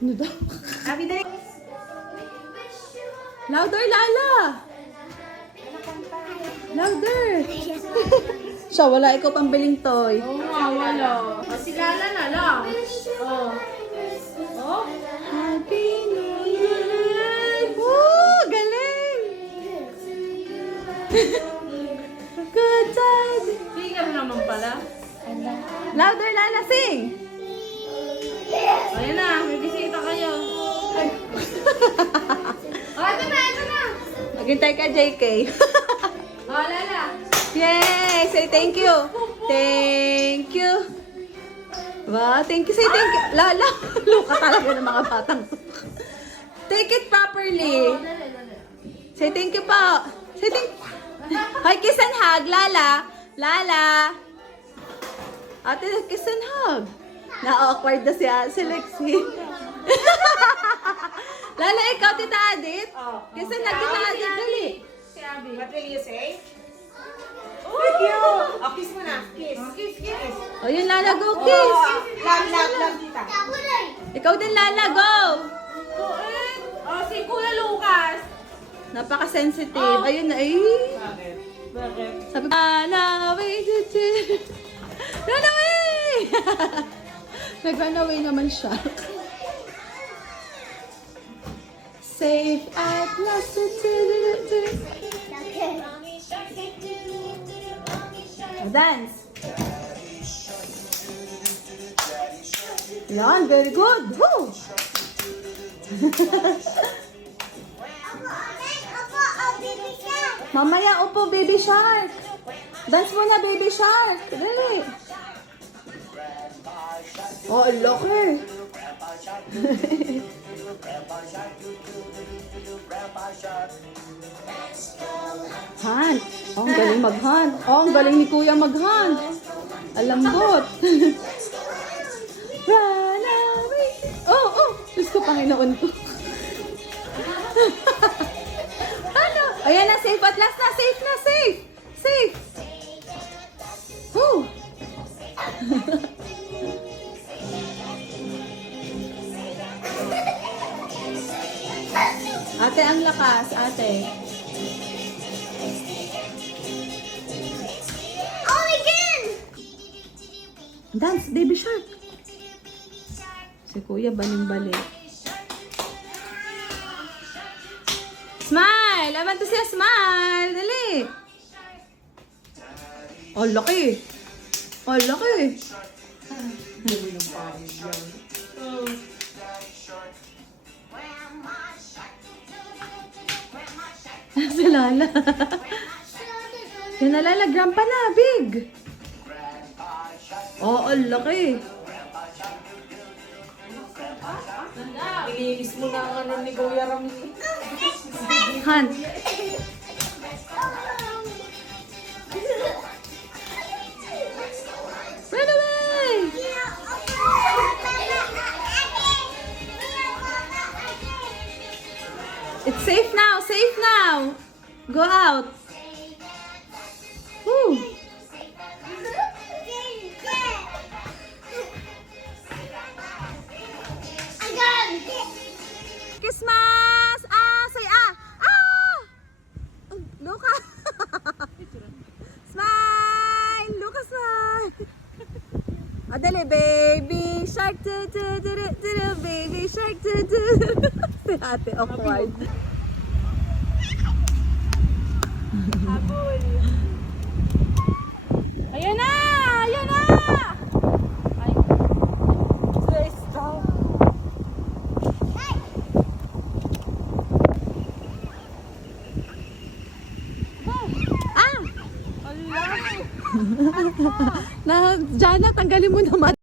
Ano daw? Happy day! Louder, Lala! Louder! Siya, wala ikaw pambiling toy. Oo nga, wala. O, si Lala na lang. Oh. Oh? Happy New Year! Woo! Galing! Good time! Singer naman pala. Louder, Lala, sing! Ayan na, may bisita kayo. Oh, ito na, ito na. Maghintay ka, JK. Oh, Lala. Yay! Say thank you! Thank you! Wow, thank you. Say thank you. Lala, luka talaga ng mga batang to. Take it properly. Oh, dali, dali. Say thank you po. Say thank you. Hi, kiss and hug, Lala. Lala. Ate, kiss and hug. Na-awkward na si Lexi. Lala, ikaw, Tita Adit. Oh. Kiss and hug, Tita Adit. Dali. Si Abby. What will you say? Thank you! Oh, kiss mo na. Kiss. Oh, kiss, kiss. O yun, Lala, go kiss. Love, tita. Ikaw din, Lala, go. Oh, si Kuya Lucas. Napaka-sensitive. Ayun na, eh. Bakit? Bakit? Sabi ko, run away, run away! Nag-run away naman siya. Safe at last. Dance. Yan, very good. Woo! Mamaya, upo, baby shark. Dance muna, baby shark. Dali. Oh, ang laki. Han. Oh, ang galing mag-han. Oh, ang galing ni Kuya mag-han. Alambot. Run away. Oh, oh. Diyos ko, Panginoon ko. Ano? Ayan na, safe at last na. Safe na, safe. Safe. Whew. Ate, ang lakas, ate. Dance, baby shark. Si Kuya, baling-bali. Smile! I want to see a smile. Dali. Oh, laki. Oh, laki. Si Lala. Yan na, Lala. Grandpa na. Big. Oh, ang laki. Ilinis mo na ang ano ni Kuya Ramil. Han. Run away! It's safe now. Safe now. Go out. Woo. Christmas! Ah! Say ah! Ah! Luka! Smile! Luka, smile! Adali, baby shark! Baby shark! Si ate, awkward. Habol. Ayan na! Ayan na! Ay. Stay strong. Na, Jana, tanggalin mo naman.